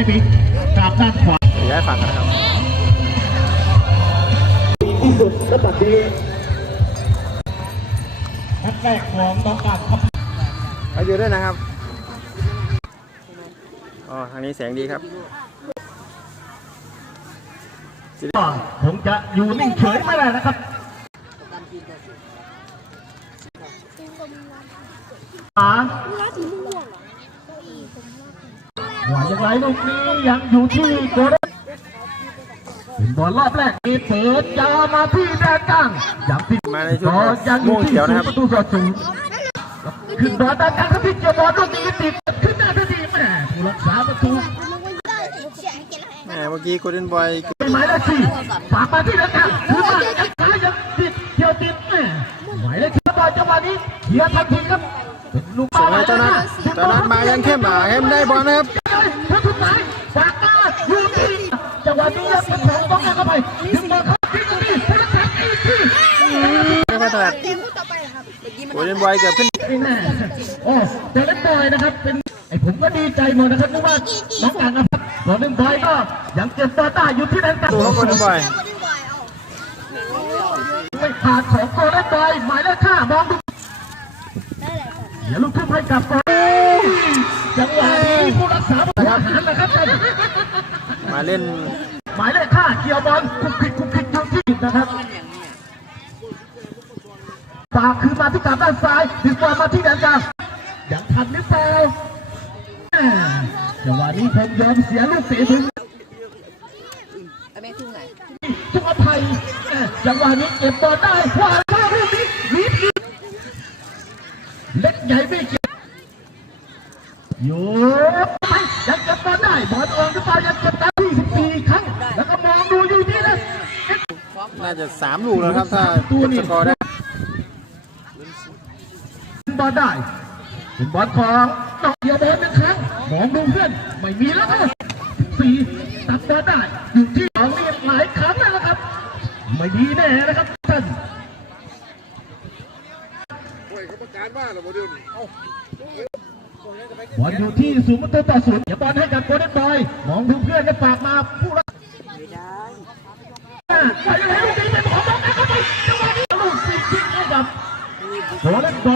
ายไปกราบด้านขวาย้ายฝั่งกันนะครับที่สุดและบัดนี้นัดแรกของน้องการครับเอาอยู่ด้วยนะครับอ๋อทางนี้แสงดีครับก็ผมจะอยู่นิ่งเฉยไม่ได้นะครับหาราสีม่วงเหรอเก้าอี้ตรง หว่าอย่างไรลูกนี้ยังอยู่ที่โกเด้เป็นบอลรอบแรกนี่เปิดยาวมาที่แดนกลางย่างที่มาในชุดก็ยังอยู่ที่ประตูต่อศูนย์ขึ้นบอลด้านกลางครับที่เจอบอลลูกนี้ติดขึ้นหน้าทันทีแม่ผู้รักษาประตูแหมเมื่อกี้โกลเด้นบอยหมายเลขสี่ฝากมาที่แดนกลางถือมายังซ้ายยังติดเที่ยวติดแม่หมายเลขที่บอลจังหวะนี้เคลียทันทีครับลูกส่งให้เจ้านัทเจ้านัทมายังเข้มหมาเข้มได้บอลนะครับ พระทุกสายฝากมาอยู่ที่จังหวะนี้ยังเป็นของต้องการเข้าไปดึงบอลเข้าที่ตรงนี้ผู้รักษาอีกทีไม่ค่อยถนัดเกมคู่ต่อไปเหรอครับเมื่อกี้มันโกลเด้นบอยเกือบขึ้นนี่แน่โอ้เจเล็กบอยนะครับเป็นไอผมก็ดีใจหมดนะครับนึกว่าน้องกันนะครับส่วนหนึ่งบอยก็ยังเก็บตัวได้อยู่ที่นั่นกันดูเขาโกลเด้นบอยเกมคู่ต่อไปเอาไม่ขาดของโกลเด้นบอยหมายเลขห้ามองดูได้เลยครับเดี๋ยวลูกทุ่งให้กลับก่อนจังหวะนี้ผู้รักษา ประตูอาหารนะครับท่านมาเล่นหมายเลขห้าเกี่ยวบอลคุกคิกคุกคิกอยู่ที่นะครับฝากคืนมาที่กลับด้านซ้ายดึงบอลมาที่แดนกลางยังทันหรือเปล่าแม่จังหวะนี้ผมยอมเสียลูกเตะถึง แม่ทุ่งไหน ทุกอภัยแม่จังหวะนี้เก็บบอลได้ขวาเข้าลูกนี้วิทย์เล็กใหญ่ไม่เกี่ยวอยู่ไปยังเก็ บอลได้บอลอกหรือเปยังเก็บได้ที่สิบสี่ครั้ง แล้วก็มองดูอยู่ที่นั่นน่าจะสามลูกแล้วครับ ถ้าเก็บสกอได้บอลได้เป็นบอลของตอกเดียวบอลหนึ่งครั้งมองดูเพื่อนไม่มีแล้วครับสี่ตัดบอลได้อยู่ที่สองนี่หลายครั้งแล้วครับ ไม่ดีแน่นะครับท่านบอ บอลอยู่ที่ศูนย์ประตูต่อศูนย์เดี๋ยวบอลให้กับโกลเด้นบอยมองเพื่อนได้ปากมาผู้รักไปแล้วจริงเป็นของบอลนะเข้าไปจังหวะนี้ลูกสิบทิ้งให้กับโกเด้นบอย